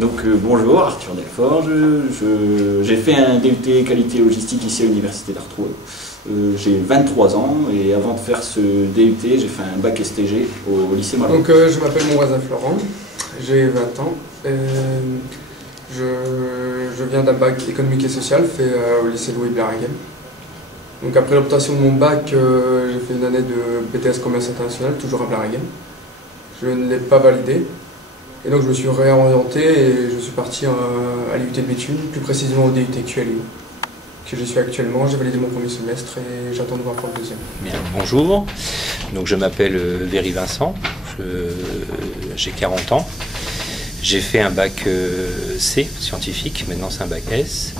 Bonjour, Arthur Delforge, j'ai fait un DUT qualité logistique ici à l'Université d'Artois. J'ai 23 ans et avant de faire ce DUT, j'ai fait un bac STG au lycée Malraux. Je m'appelle mon voisin Florent, j'ai 20 ans. Je viens d'un bac économique et social fait au lycée Louis Blarigan. Donc après l'obtention de mon bac, j'ai fait une année de BTS Commerce International, toujours à Blarigan. Je ne l'ai pas validé. Et donc je me suis réorienté et je suis parti à l'IUT de Béthune, plus précisément au DUT QLU, que je suis actuellement. J'ai validé mon premier semestre et j'attends de voir pour le deuxième. Bien, bonjour, donc je m'appelle Véry Vincent, j'ai 40 ans. J'ai fait un bac C, scientifique, maintenant c'est un bac S.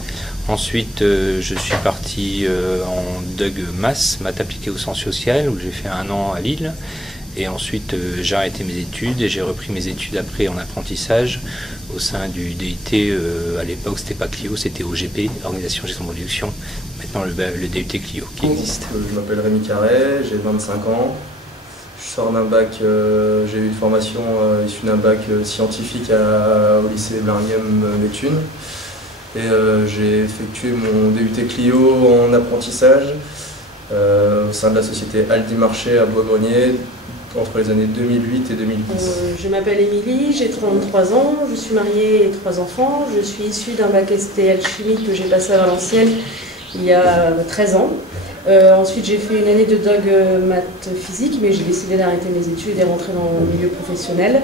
Ensuite, je suis parti en DUG maths appliquée aux sciences sociales, où j'ai fait 1 an à Lille. Et ensuite, j'ai arrêté mes études et j'ai repris mes études après en apprentissage au sein du DUT. À l'époque, c'était pas Clio, c'était OGP, Organisation Gestion de Production. Maintenant, le DUT Clio qui existe. Je m'appelle Rémi Carré, j'ai 25 ans. Je sors d'un bac, j'ai eu une formation issue d'un bac scientifique au lycée Blarigan Béthune. Et j'ai effectué mon DUT Clio en apprentissage au sein de la société Aldi Marché à Bois-Grenier entre les années 2008 et 2010. Je m'appelle Émilie, j'ai 33 ans, je suis mariée et 3 enfants. Je suis issue d'un bac STL chimie que j'ai passé à Valenciennes il y a 13 ans. Ensuite j'ai fait une année de DUG maths physique, mais j'ai décidé d'arrêter mes études et rentrer dans le milieu professionnel.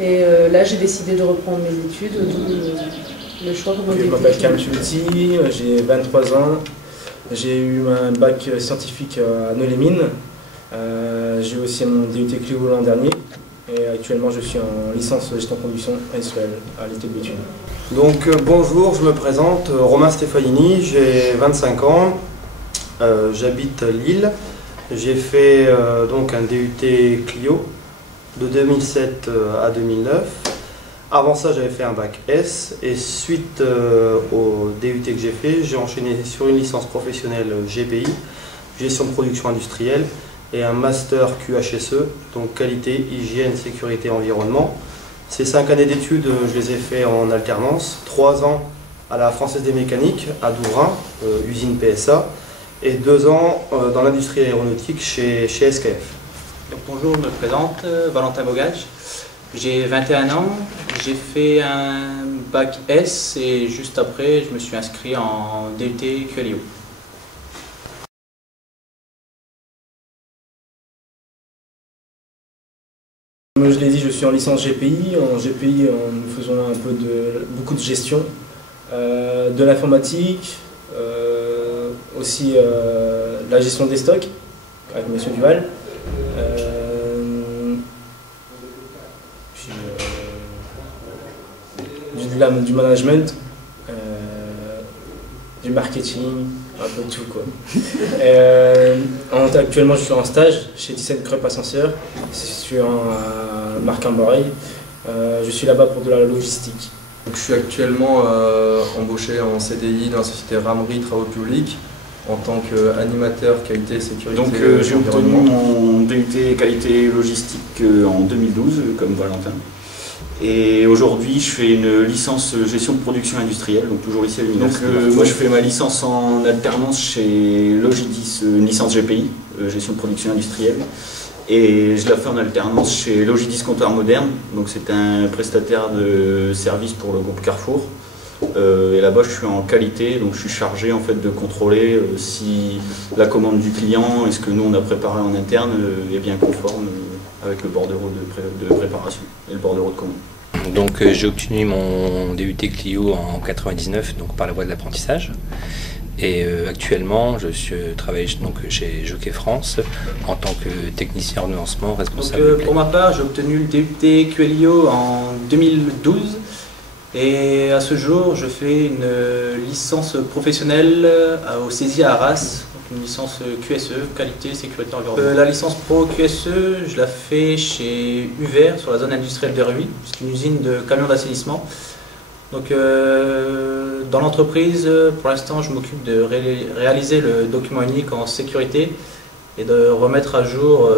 Et là j'ai décidé de reprendre mes études, d'où le choix pour mon DUT. Je m'appelle Cam Chulti, j'ai 23 ans. J'ai eu un bac scientifique à Nolay-Mines. J'ai aussi mon DUT Clio l'an dernier. Et actuellement, je suis en licence gestion production industrielle à l'IUT de Béthune. Donc bonjour, je me présente, Romain Stefanini, j'ai 25 ans, j'habite à Lille. J'ai fait donc un DUT Clio de 2007 à 2009. Avant ça, j'avais fait un bac S et suite au DUT que j'ai fait, j'ai enchaîné sur une licence professionnelle GPI, gestion de production industrielle, et un master QHSE, donc qualité, hygiène, sécurité, environnement. Ces 5 années d'études, je les ai fait en alternance, 3 ans à la Française des Mécaniques, à Douvrin, usine PSA, et 2 ans dans l'industrie aéronautique chez SKF. Donc, bonjour, je me présente, Valentin Bogage. J'ai 21 ans, j'ai fait un bac S et juste après je me suis inscrit en DUT QLIO. Comme je l'ai dit, je suis en licence GPI. En GPI, nous faisons beaucoup de gestion, de l'informatique, aussi la gestion des stocks avec M. Duval. Du management, du marketing, un peu de tout quoi. Actuellement je suis en stage chez ThyssenKrupp Ascenseur, sur Marc-en-Barœul. Je suis là-bas pour de la logistique. Donc, je suis actuellement embauché en CDI dans la société Ramerie Travaux Publics en tant qu'animateur qualité sécurité. Donc j'ai obtenu mon DUT qualité logistique en 2012 comme Valentin. Et aujourd'hui, je fais une licence gestion de production industrielle, donc toujours ici à l'université. Moi, je fais ma licence en alternance chez Logidis, une licence GPI, gestion de production industrielle. Et je la fais en alternance chez Logidis Comptoir Moderne, donc c'est un prestataire de services pour le groupe Carrefour. Et là-bas, je suis en qualité, donc je suis chargé en fait de contrôler si la commande du client et ce que nous on a préparé en interne est bien conforme avec le bordereau de préparation et le bordereau de commande. Donc j'ai obtenu mon DUT Clio en 99 donc par la voie de l'apprentissage. Et actuellement, je travaille donc chez Jockey France en tant que technicien ordonnancement responsable. Pour ma part, j'ai obtenu le DUT QLIO en 2012 et à ce jour, je fais une licence professionnelle au CESI à Arras, une licence QSE, qualité, sécurité, environnement. La licence pro QSE, je la fais chez UVER sur la zone industrielle de Ruy, c'est une usine de camions d'assainissement. Donc dans l'entreprise, pour l'instant, je m'occupe de réaliser le document unique en sécurité et de remettre à jour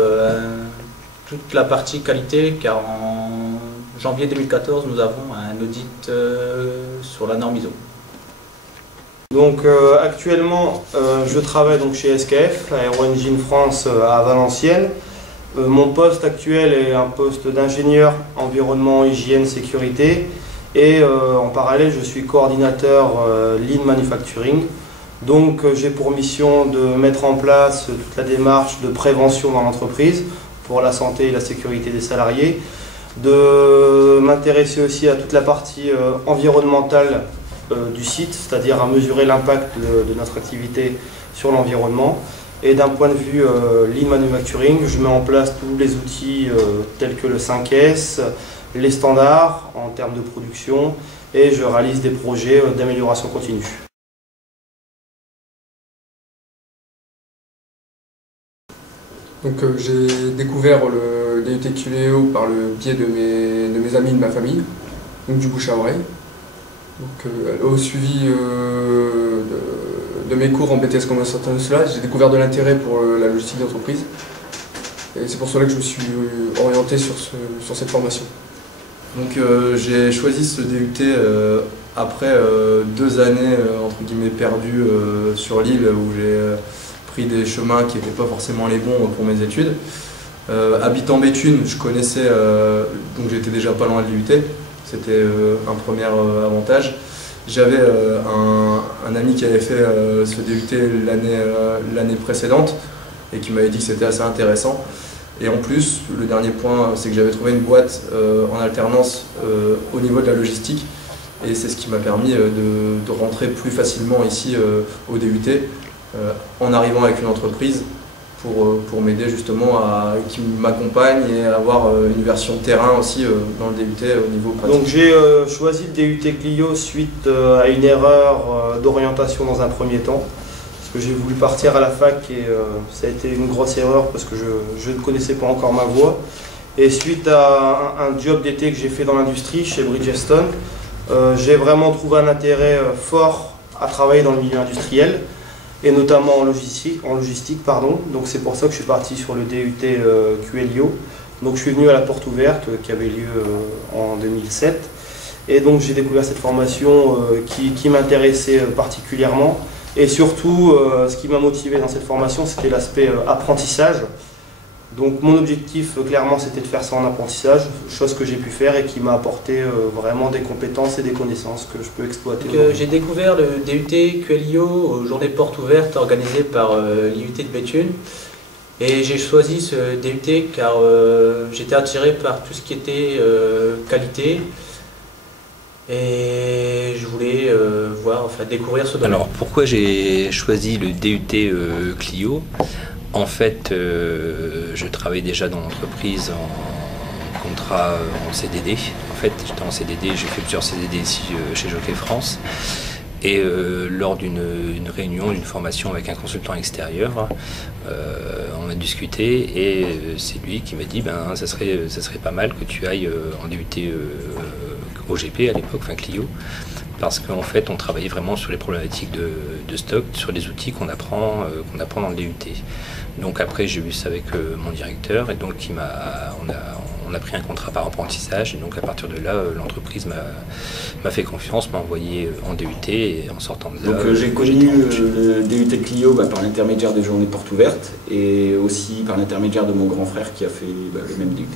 toute la partie qualité, car en janvier 2014, nous avons un un audit sur la norme ISO. Donc actuellement, je travaille donc chez SKF, Aero Engine France à Valenciennes. Mon poste actuel est un poste d'ingénieur environnement, hygiène, sécurité. Et en parallèle, je suis coordinateur Lean Manufacturing. Donc j'ai pour mission de mettre en place toute la démarche de prévention dans l'entreprise pour la santé et la sécurité des salariés, de m'intéresser aussi à toute la partie environnementale du site, c'est-à-dire à mesurer l'impact de notre activité sur l'environnement. Et d'un point de vue Lean Manufacturing, je mets en place tous les outils tels que le 5S, les standards en termes de production, et je réalise des projets d'amélioration continue. Donc j'ai découvert le DUT QLEO par le biais de mes amis et de ma famille, donc du bouche à oreille. Donc, au suivi de mes cours en BTS Commerce International, j'ai découvert de l'intérêt pour la logistique d'entreprise. Et c'est pour cela que je me suis orienté sur cette formation. Donc j'ai choisi ce DUT après 2 années entre guillemets perdues sur l'île où j'ai pris des chemins qui n'étaient pas forcément les bons pour mes études. Habitant Béthune, je connaissais, donc j'étais déjà pas loin de l'IUT, c'était un premier avantage. J'avais un ami qui avait fait ce DUT l'année précédente et qui m'avait dit que c'était assez intéressant. Et en plus, le dernier point, c'est que j'avais trouvé une boîte en alternance au niveau de la logistique. Et c'est ce qui m'a permis de rentrer plus facilement ici au DUT en arrivant avec une entreprise pour m'aider justement qui m'accompagne et avoir une version terrain aussi dans le DUT au niveau pratique. Donc j'ai choisi le DUT Clio suite à une erreur d'orientation dans un premier temps. Parce que j'ai voulu partir à la fac et ça a été une grosse erreur parce que je ne connaissais pas encore ma voie. Et suite à un job d'été que j'ai fait dans l'industrie chez Bridgestone, j'ai vraiment trouvé un intérêt fort à travailler dans le milieu industriel et notamment en logistique. Donc c'est pour ça que je suis parti sur le DUT QLIO. Donc je suis venu à la porte ouverte qui avait lieu en 2007 et donc j'ai découvert cette formation qui m'intéressait particulièrement. Et surtout, ce qui m'a motivé dans cette formation, c'était l'aspect apprentissage. Donc mon objectif, clairement, c'était de faire ça en apprentissage, chose que j'ai pu faire et qui m'a apporté vraiment des compétences et des connaissances que je peux exploiter. J'ai découvert le DUT QLIO aux journées portes ouvertes organisées par l'IUT de Béthune. Et j'ai choisi ce DUT car j'étais attiré par tout ce qui était qualité. Et je voulais découvrir ce domaine. Alors pourquoi j'ai choisi le DUT Clio? En fait, je travaillais déjà dans l'entreprise en contrat en CDD. En fait, j'étais en CDD, j'ai fait plusieurs CDD ici chez Jockey France. Et lors d'une réunion, d'une formation avec un consultant extérieur, on a discuté et c'est lui qui m'a dit ça serait pas mal que tu ailles en DUT OGP à l'époque, enfin Clio, parce qu'en fait on travaillait vraiment sur les problématiques de stock, sur les outils qu'on apprend dans le DUT. Donc après j'ai vu ça avec mon directeur et donc on a pris un contrat par apprentissage et donc à partir de là l'entreprise m'a fait confiance, m'a envoyé en DUT et en sortant de là. Donc j'ai connu le DUT Clio par l'intermédiaire des journées portes ouvertes et aussi par l'intermédiaire de mon grand frère qui a fait le même DUT.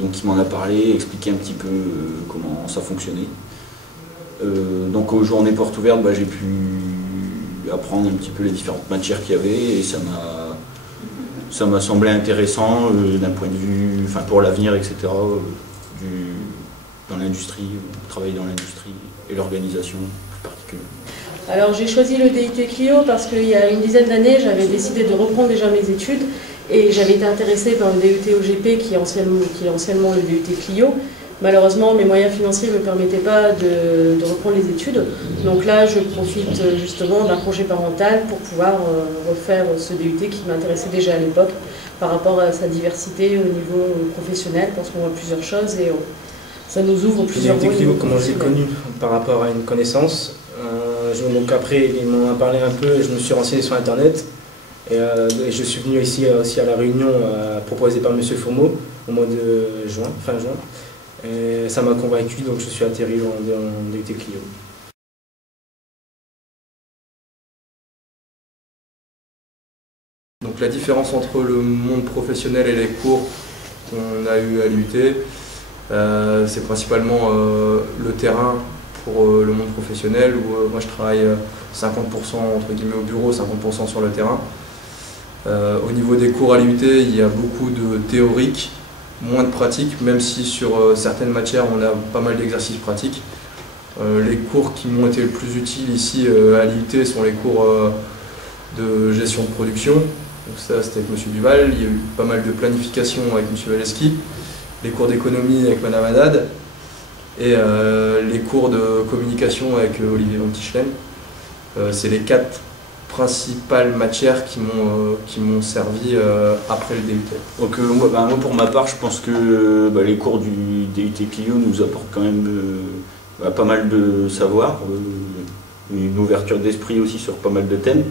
Donc il m'en a parlé, expliqué un petit peu comment ça fonctionnait. Donc aux journées portes ouvertes, j'ai pu apprendre un petit peu les différentes matières qu'il y avait et ça m'a semblé intéressant d'un point de vue, pour l'avenir, etc. Dans l'industrie, travailler dans l'industrie et l'organisation plus particulièrement. Alors j'ai choisi le DUT Clio parce qu'il y a une dizaine d'années, j'avais décidé de reprendre déjà mes études et j'avais été intéressée par le DUT OGP qui est anciennement le DUT Clio. Malheureusement, mes moyens financiers ne me permettaient pas de reprendre les études. Donc là, je profite justement d'un projet parental pour pouvoir refaire ce DUT qui m'intéressait déjà à l'époque par rapport à sa diversité au niveau professionnel, parce qu'on voit plusieurs choses et ça nous ouvre plusieurs voies. Le DUT Clio, comment j'ai connu par rapport à une connaissance. Donc après, il m'en a parlé un peu, je me suis renseigné sur Internet. Et je suis venu ici aussi à la réunion proposée par M. Fourmeau au mois de juin, fin juin. Et ça m'a convaincu, donc je suis atterri en DUT Clio. Donc la différence entre le monde professionnel et les cours qu'on a eu à l'UT, c'est principalement le terrain pour le monde professionnel où moi je travaille 50% entre guillemets au bureau, 50% sur le terrain. Au niveau des cours à l'UT, il y a beaucoup de théorique, moins de pratique, même si sur certaines matières on a pas mal d'exercices pratiques. Les cours qui m'ont été le plus utiles ici à l'UT sont les cours de gestion de production. Donc ça c'était avec M. Duval, il y a eu pas mal de planification avec M. Valeski, les cours d'économie avec Mme Haddad et les cours de communication avec Olivier Antichlen. C'est les 4 principales matières qui m'ont servi après le DUT. Donc moi pour ma part je pense que les cours du DUT Clio nous apportent quand même pas mal de savoir, une ouverture d'esprit aussi sur pas mal de thèmes.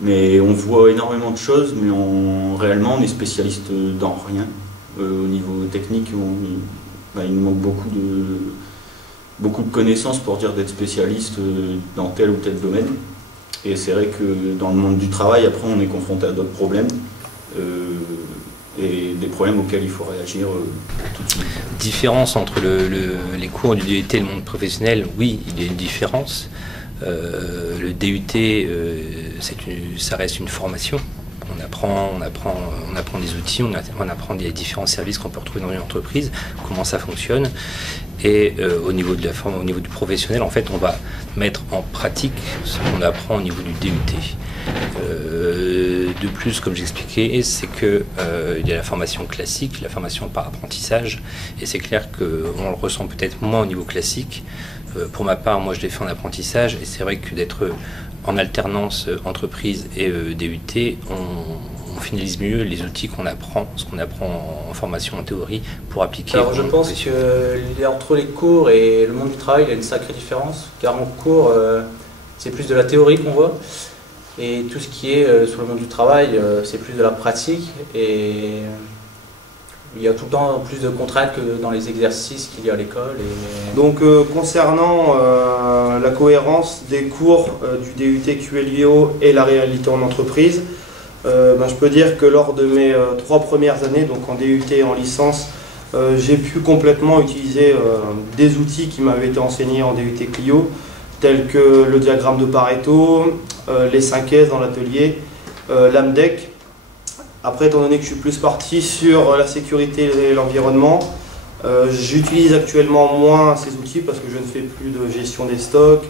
Mais on voit énormément de choses, mais réellement on est spécialiste dans rien. Au niveau technique, il nous manque beaucoup de connaissances pour dire d'être spécialiste dans tel ou tel domaine. Et c'est vrai que dans le monde du travail, après on est confronté à d'autres problèmes. Et des problèmes auxquels il faut réagir tout de suite. Différence entre les cours du DUT et le monde professionnel, oui, il y a une différence. Le DUT, ça reste une formation. On apprend des outils, on apprend des différents services qu'on peut retrouver dans une entreprise, comment ça fonctionne. Et au niveau du professionnel, en fait, on va mettre en pratique ce qu'on apprend au niveau du DUT. De plus, comme j'expliquais, c'est que il y a la formation classique, la formation par apprentissage, et c'est clair qu'on le ressent peut-être moins au niveau classique. Pour ma part, moi je l'ai fait en apprentissage, et c'est vrai que d'être en alternance entreprise et DUT, on finalise mieux les outils qu'on apprend, ce qu'on apprend en formation en théorie, pour appliquer. Alors je pense que entre les cours et le monde du travail, il y a une sacrée différence, car en cours, c'est plus de la théorie qu'on voit, et tout ce qui est sur le monde du travail, c'est plus de la pratique, et il y a tout le temps plus de contraintes que dans les exercices qu'il y a à l'école. Donc concernant la cohérence des cours du DUT QLIO et la réalité en entreprise, je peux dire que lors de mes 3 premières années, donc en DUT et en licence, j'ai pu complètement utiliser des outils qui m'avaient été enseignés en DUT Clio, tels que le diagramme de Pareto, les 5S dans l'atelier, l'AMDEC. Après, étant donné que je suis plus parti sur la sécurité et l'environnement, j'utilise actuellement moins ces outils parce que je ne fais plus de gestion des stocks,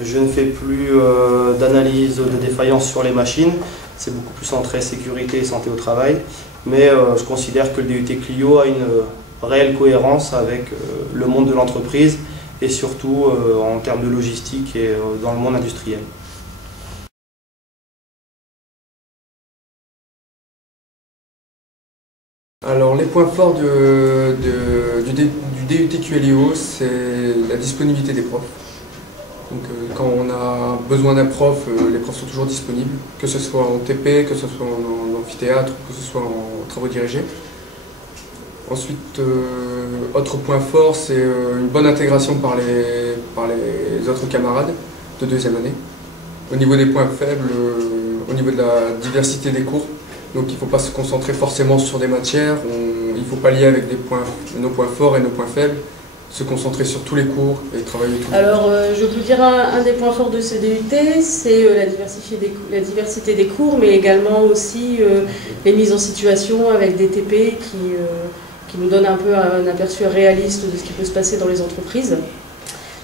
je ne fais plus d'analyse de défaillance sur les machines. C'est beaucoup plus centré sécurité et santé au travail. Mais je considère que le DUT Clio a une réelle cohérence avec le monde de l'entreprise et surtout en termes de logistique et dans le monde industriel. Alors les points forts du DUT QLIO, c'est la disponibilité des profs. Donc quand on a besoin d'un prof, les profs sont toujours disponibles, que ce soit en TP, que ce soit en amphithéâtre, que ce soit en travaux dirigés. Ensuite, autre point fort, c'est une bonne intégration par les autres camarades de 2e année. Au niveau des points faibles, au niveau de la diversité des cours, donc il ne faut pas se concentrer forcément sur des matières, il faut pallier avec nos points forts et nos points faibles, se concentrer sur tous les cours et travailler tout. Alors je peux dire un des points forts de ce DUT, c'est la diversité des cours, mais également aussi les mises en situation avec des TP qui nous donnent un peu un aperçu réaliste de ce qui peut se passer dans les entreprises.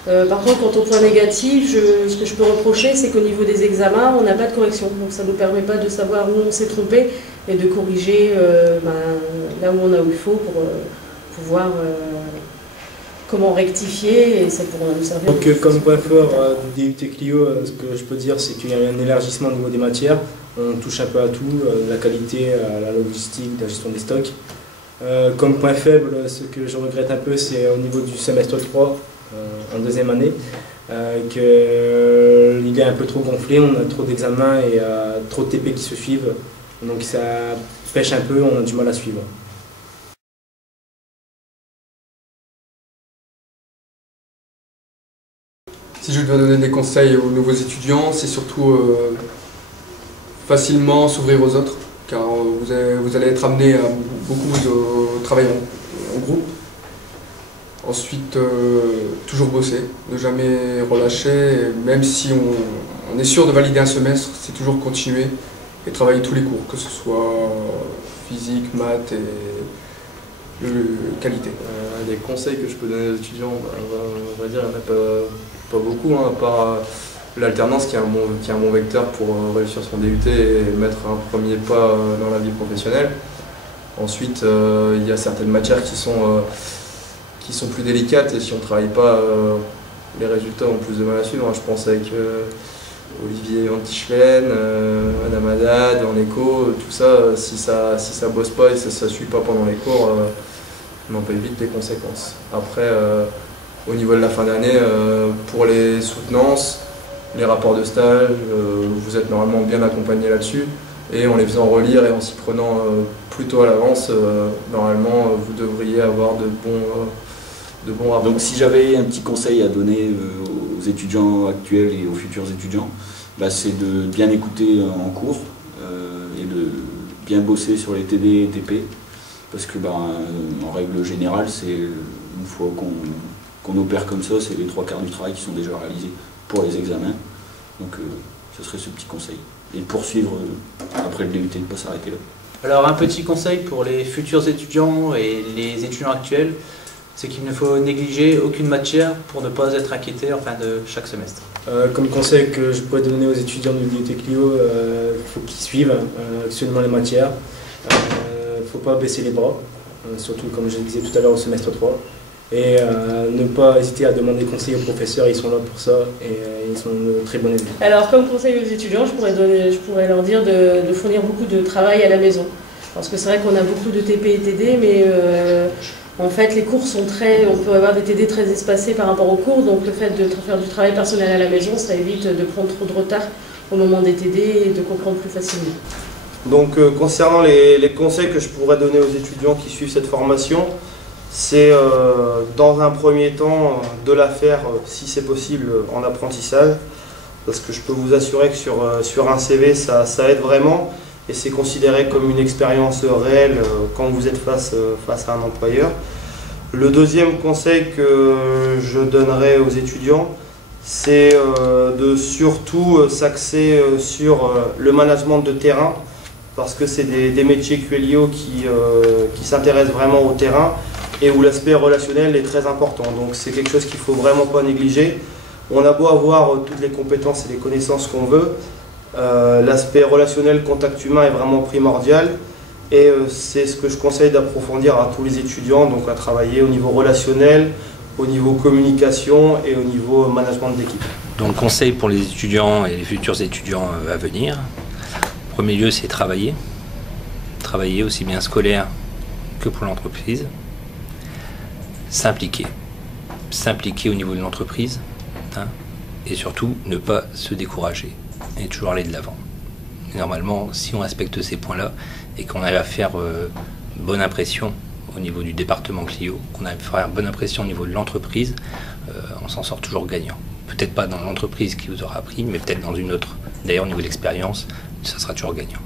Par contre, quant au point négatif, ce que je peux reprocher, c'est qu'au niveau des examens, on n'a pas de correction. Donc ça ne nous permet pas de savoir où on s'est trompé et de corriger là où on a où il faut pour pouvoir comment rectifier, et ça pourra nous servir. Donc comme point fort du DUT Clio, ce que je peux dire, c'est qu'il y a un élargissement au niveau des matières. On touche un peu à tout, la qualité, la logistique, la gestion des stocks. Comme point faible, ce que je regrette un peu, c'est au niveau du semestre 3, en 2e année, qu'il est un peu trop gonflé, on a trop d'examens et trop de TP qui se suivent, donc ça pêche un peu, on a du mal à suivre. Si je dois donner des conseils aux nouveaux étudiants, c'est surtout facilement s'ouvrir aux autres, car vous allez être amené à beaucoup de travail en groupe. Ensuite, toujours bosser, ne jamais relâcher, et même si on est sûr de valider un semestre, c'est toujours continuer et travailler tous les cours, que ce soit physique, maths et qualité. Des conseils que je peux donner aux étudiants, on va dire, il n'y en a pas beaucoup, hein, à part l'alternance qui est un bon vecteur pour réussir son DUT et mettre un premier pas dans la vie professionnelle. Ensuite, il y a certaines matières qui sont plus délicates et si on ne travaille pas, les résultats ont plus de mal à suivre. Je pense avec Olivier Antichelen, Madame Haddad, en éco, tout ça, si ça bosse pas et ça ne suit pas pendant les cours, on en paye vite les conséquences. Après, au niveau de la fin d'année, pour les soutenances, les rapports de stage, vous êtes normalement bien accompagné là-dessus. Et en les faisant relire et en s'y prenant plutôt à l'avance, normalement vous devriez avoir de bons rapports. Donc si j'avais un petit conseil à donner aux étudiants actuels et aux futurs étudiants, c'est de bien écouter en cours et de bien bosser sur les TD et TP. Parce que en règle générale, c'est une fois qu'on opère comme ça, c'est les 3/4 du travail qui sont déjà réalisés pour les examens. Donc ce serait ce petit conseil. Et poursuivre après le DUT, de ne pas s'arrêter là. Alors un petit conseil pour les futurs étudiants et les étudiants actuels, c'est qu'il ne faut négliger aucune matière pour ne pas être inquiété en fin de chaque semestre. Comme conseil que je pourrais donner aux étudiants du DUT Clio, il faut qu'ils suivent actuellement les matières. Il ne faut pas baisser les bras, surtout comme je le disais tout à l'heure au semestre 3. Et ne pas hésiter à demander conseil aux professeurs, ils sont là pour ça et ils sont de très bons élèves. Alors comme conseil aux étudiants, je pourrais leur dire de fournir beaucoup de travail à la maison. Parce que c'est vrai qu'on a beaucoup de TP et TD, mais en fait les cours sont on peut avoir des TD très espacés par rapport aux cours, donc le fait de faire du travail personnel à la maison, ça évite de prendre trop de retard au moment des TD et de comprendre plus facilement. Donc concernant les conseils que je pourrais donner aux étudiants qui suivent cette formation, c'est dans un premier temps de la faire, si c'est possible, en apprentissage, parce que je peux vous assurer que sur un CV, ça aide vraiment, et c'est considéré comme une expérience réelle quand vous êtes face à un employeur. Le deuxième conseil que je donnerai aux étudiants, c'est de surtout s'axer sur le management de terrain, parce que c'est des métiers QLIO qui s'intéressent vraiment au terrain, et où l'aspect relationnel est très important. Donc c'est quelque chose qu'il ne faut vraiment pas négliger. On a beau avoir toutes les compétences et les connaissances qu'on veut, l'aspect relationnel, contact humain est vraiment primordial. Et c'est ce que je conseille d'approfondir à tous les étudiants, donc à travailler au niveau relationnel, au niveau communication et au niveau management d'équipe. Donc conseil pour les étudiants et les futurs étudiants à venir. En premier lieu, c'est travailler. Travailler aussi bien scolaire que pour l'entreprise. S'impliquer au niveau de l'entreprise, et surtout ne pas se décourager et toujours aller de l'avant. Normalement, si on respecte ces points-là et qu'on arrive à faire bonne impression au niveau du département Clio, qu'on arrive à faire bonne impression au niveau de l'entreprise, on s'en sort toujours gagnant. Peut-être pas dans l'entreprise qui vous aura appris, mais peut-être dans une autre. D'ailleurs, au niveau de l'expérience, ça sera toujours gagnant.